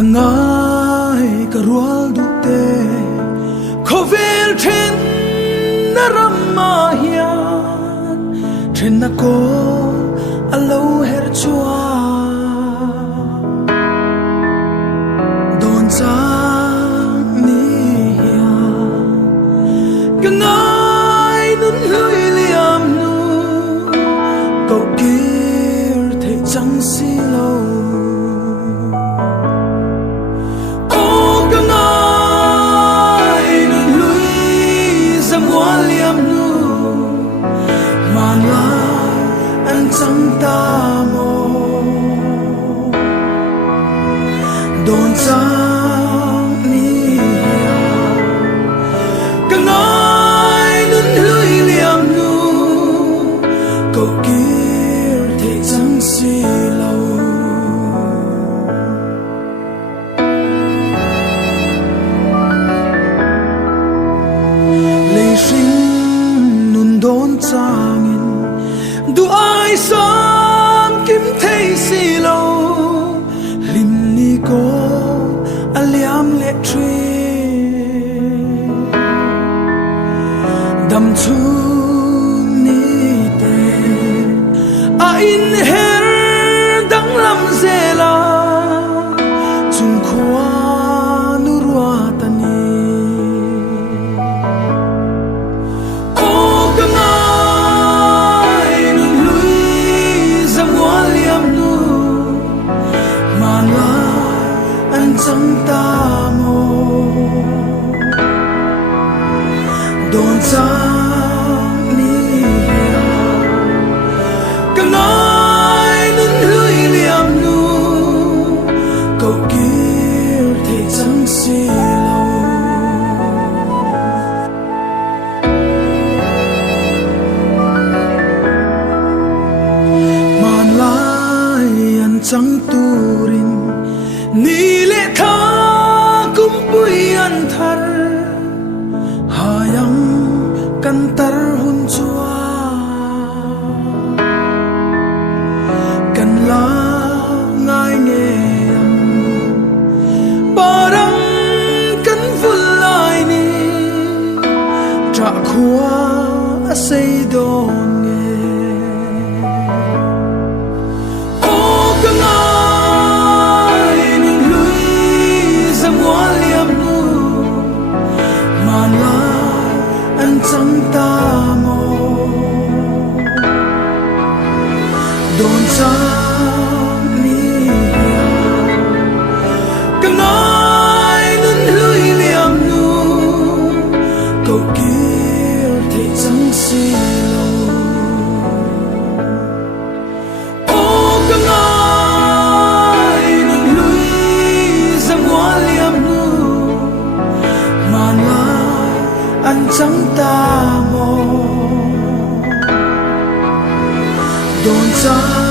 kangai karual dute khovel tren narama hian tren na ko alo her chua don chang ni hian kangai nun hlui liam nu ko kir the chang si lo chẳng ta mô đồn sang ni càng nói nun lưỡi liềm nu cầu kia thể chẳng si lâu lệ sinh nun đồn sang du ai sam kim thấy si lâu lim ni ko aliam lệ tri đam chu ni te a in her dang lam zela chung khwa nu ruwa tani chẳng ta mô đồn sang ni càng nói nun lưỡi liềm nu cầu kia thể chẳng si lâu màn lai ăn chẳng tu rin ni lệ tha cũng bui an thar hayang kan tar hun chua kan la ngai nghe parang kan vul lai ni tra khua sei don chẳng ta mô đồn sang ni càng nói nun lưỡi liềm nu cầu kia thể chẳng si lâu ô càng nói nun lưỡi dòng hoa liềm nu mà lại anh chẳng ta mô đồn sang